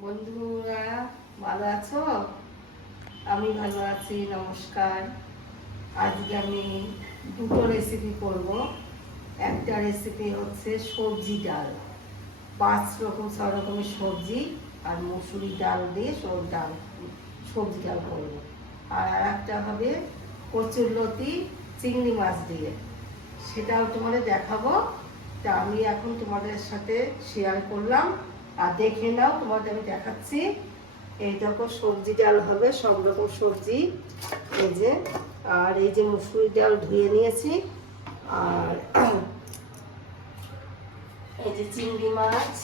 বন্ধুরা, ভালো আছো? আমি ভালো আছি, নমস্কার। আজকে আমি দুটো রেসিপি করব। একটা রেসিপি হচ্ছে সবজি ডাল। পাঁচ রকম ছ রকমের সবজি আর মুসুরি ডাল দিয়ে সব ডাল, সবজি ডাল করব। আর একটা হবে কচুরলতি চিংড়ি মাছ দিয়ে। সেটাও তোমাদের দেখাবো। তা আমি এখন তোমাদের সাথে শেয়ার করলাম। আর দেখে নাও তোমাদের আমি দেখাচ্ছি। এই দেখো সবজি ডাল হবে, সব রকম সবজি। এই যে, আর এই যে মুসুরি ডাল ধুয়ে নিয়েছি। আর এই যে চিংড়ি মাছ।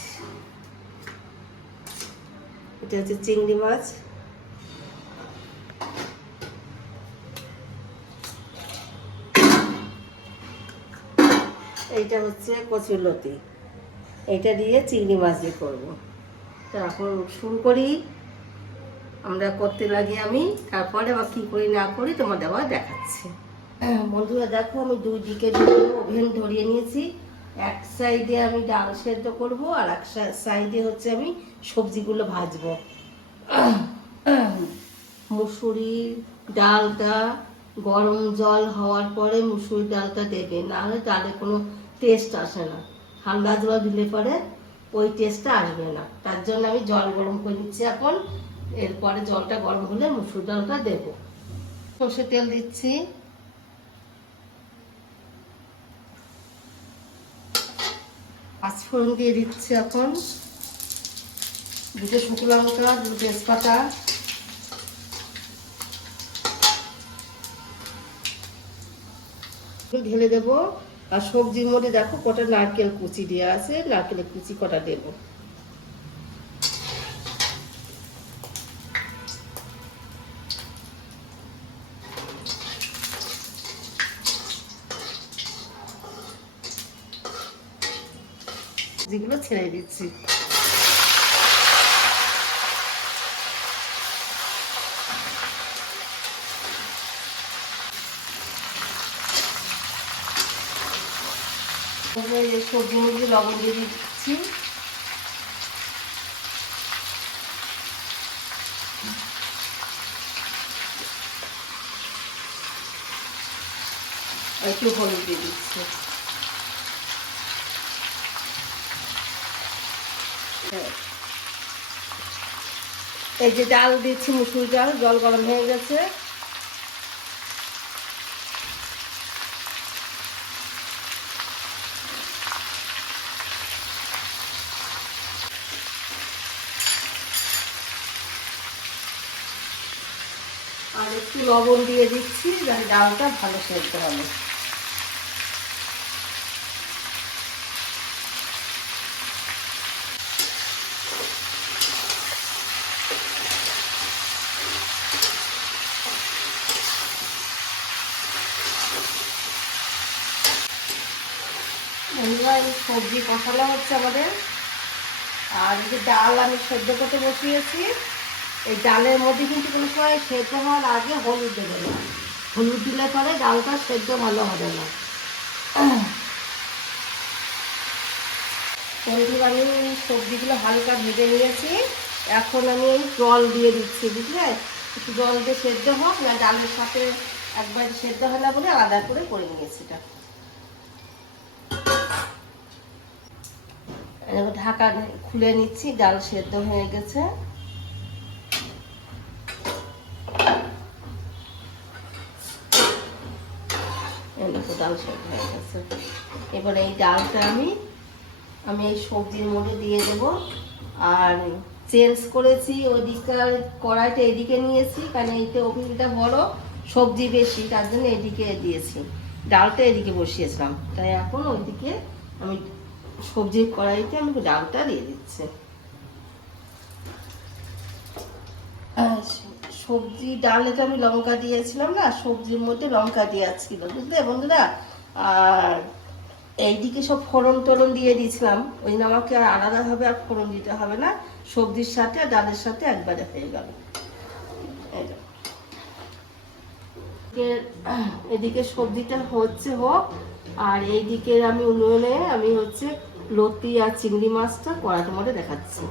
এটা হচ্ছে চিংড়ি মাছ। এইটা হচ্ছে কচুরলতি। এটা দিয়ে চিংড়ি মাছ দিয়ে করব। তো এখন শুরু করি। আমরা করতে লাগি আমি, তারপরে আবার কী করি না করি তোমাদের আবার দেখাচ্ছি। বন্ধুরা, দেখো আমি দুই দিকে দুটো ওভেন ধরিয়ে নিয়েছি। এক সাইডে আমি ডাল সেদ্ধ করব আর এক সাইডে হচ্ছে আমি সবজিগুলো ভাজবো। মুসুরি ডালটা গরম জল হওয়ার পরে মুসুরি ডালটা দেবে, নাহলে ডালে কোনো টেস্ট আসে না। ঠান্ডা জল দিলে পরে ওই টেস্টটা আসবে না। তার জন্য আমি জল গরম করে নিচ্ছি এখন। এরপরে জলটা গরম হলে মুসুর ডালটা দেবো। সর্ষে তেল দিচ্ছি। পাঁচফোড়ন দিয়ে দিচ্ছি এখন। দুটো শুকনো লঙ্কা, দুটো তেজপাতা। ঢেলে দেবো। আর সবজির মধ্যে দেখো কটা নারকেল কুচি দেওয়া আছে, নারকেলের কুচি কটা দেবো। যেগুলো ছেড়ে দিচ্ছি। সবজির মধ্যে লবণ দিয়ে দিচ্ছি। একটু হলুদ দিয়ে দিচ্ছি। এই যে ডাল দিচ্ছি, মুসুর ডাল, জল গরম হয়ে গেছে। আর একটু লবণ দিয়ে দিচ্ছি, যাতে ডালটা ভালো সেদ্ধ হবে। সবজি কষানো হচ্ছে আমাদের। আর যে ডাল আমি সেদ্ধ করতে বসিয়েছি এই ডালের মধ্যে কিন্তু কোনো সময় সেদ্ধ হওয়ার আগে হলুদ দেবে না। হলুদ দিলে পরে ডালটা সেদ্ধ ভালো হবে না। বন্ধুরা, আমি সবজিগুলো হালকা ভেজে নিয়েছি। এখন আমি জল দিয়ে দিচ্ছি, বুঝলে? একটু জল দিয়ে সেদ্ধ হোক, না ডালের সাথে একবার সেদ্ধ হয় না বলে আলাদা করে করে নিয়েছি এটা। ঢাকা খুলে নিচ্ছি, ডাল সেদ্ধ হয়ে গেছে এই দেখো ডাল সেদ্ধ হয়ে গেছে। এবার এই ডালটা আমি আমি এই সবজির মধ্যে দিয়ে দেব। আর চেঞ্জ করেছি ওইদিককার কড়াইটা এদিকে নিয়েছি, কারণ এইটা ওভেনটা বড়, সবজি বেশি, তার জন্য এদিকে দিয়েছি। ডালটা এদিকে বসিয়েছিলাম। তাই এখন ওইদিকে আমি সবজির কড়াইতে আমি ডালটা দিয়ে দিচ্ছি আর সবজি, ডালে তো আমি লঙ্কা দিয়েছিলাম না, সবজির মধ্যে লঙ্কা দেওয়া ছিল বুঝলে বন্ধুরা? আর এইদিকে সব ফোড়ন টোড়ন দিয়ে দিয়েছিলাম। ওই জন্য আমাকে আর আলাদাভাবে আর ফোড়ন দিতে হবে না, সবজির সাথে আর ডালের সাথে একবারে হয়ে গেল। এদিকে- সবজিটা হচ্ছে হোক, আর এইদিকে আমি উনুনে আমি হচ্ছে লতি আর চিংড়ি মাছটা কড়াইটার মধ্যে দেখাচ্ছি।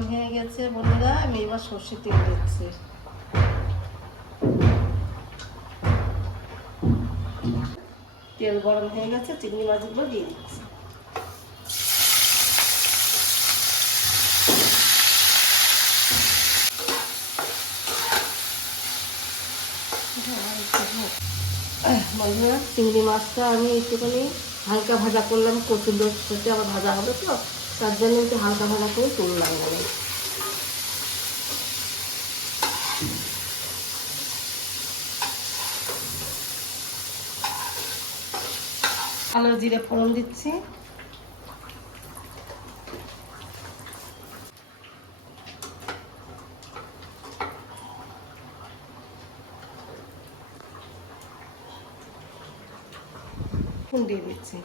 গরম হয়ে গেছে, বন্ধুরা, আমি এবার সর্ষে তেল দিচ্ছি। তেল গরম হয়ে গেছে, চিংড়ি মাছগুলো দিয়ে দিচ্ছি। বন্ধুরা, চিংড়ি মাছটা আমি একটুখানি হালকা ভাজা করলাম, কচুর সাথে আবার ভাজা হবে তো। তার জন্য একটু হালকা ভাজা করে তুললাম আমি কালো জিরে ফোড়ন দিচ্ছি। দিয়ে দিচ্ছি।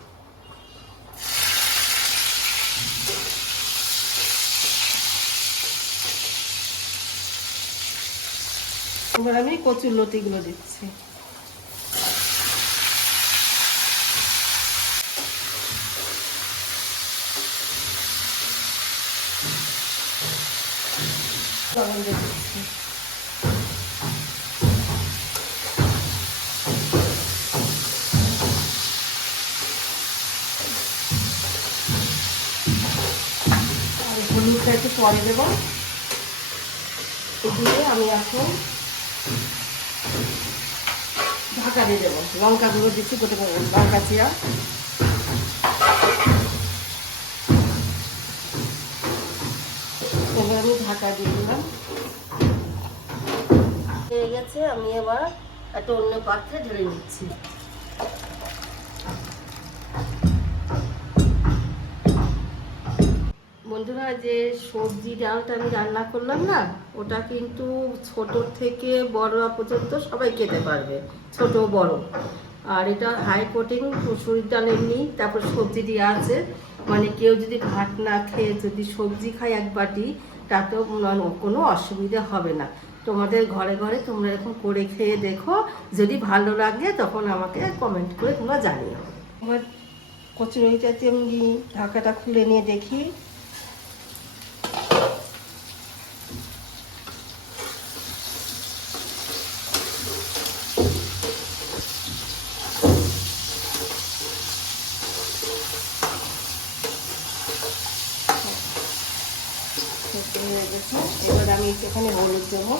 এবার আমি কচুর লতিগুলো দিচ্ছি। দিচ্ছি। হলুদটা একটু পরে দেবো। দিয়ে আমি এখন ঢাকা দিয়ে দেবো। লঙ্কা গুঁড়ো দিচ্ছি গোটে লঙ্কা চিয়া। আমি ঢাকা দিয়ে দিলাম। হয়ে গেছে, আমি এবার একটা অন্য পাত্রে ঢেলে নিচ্ছি। বন্ধুরা, যে সবজি ডালটা আমি রান্না করলাম না, ওটা কিন্তু ছোট থেকে বড় পর্যন্ত সবাই খেতে পারবে, ছোট বড়। আর এটা হাই প্রোটিন মুসুরির ডাল এমনি তারপর সবজি দিয়ে আছে। মানে কেউ যদি ভাত না খেয়ে যদি সবজি খায় এক বাটি, তাতেও মানে কোনো অসুবিধা হবে না। তোমাদের ঘরে ঘরে তোমরা এরকম করে খেয়ে দেখো, যদি ভালো লাগে তখন আমাকে কমেন্ট করে তোমরা জানিও। এবার কচুরিটাতে আমি ঢাকাটা খুলে নিয়ে দেখি। সেদ্ধ হয়ে গেছে। এবার আমি এখানে হলুদ দেবো।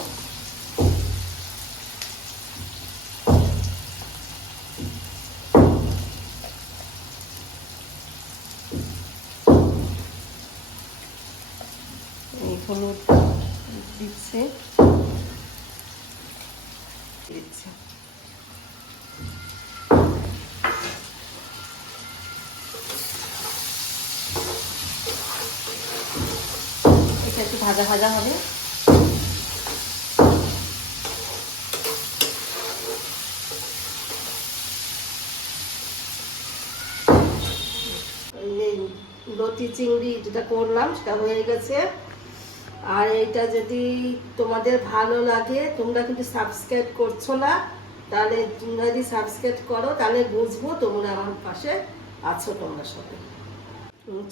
এই হলুদ দিচ্ছে। দিচ্ছে। এটা একটু ভাজা ভাজা হবে। লতি চিংড়ি যেটা করলাম, সেটা হয়ে গেছে। আর এটা যদি তোমাদের ভালো লাগে, তোমরা কিন্তু সাবস্ক্রাইব করছ না, তাহলে তোমরা যদি সাবস্ক্রাইব করো, তাহলে বুঝব তোমরা আমার পাশে আছো তোমরা সবাই।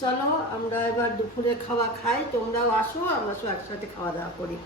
চলো আমরা এবার দুপুরে খাওয়া খাই তোমরাও আসো আমরা সব একসাথে খাওয়া দাওয়া করি।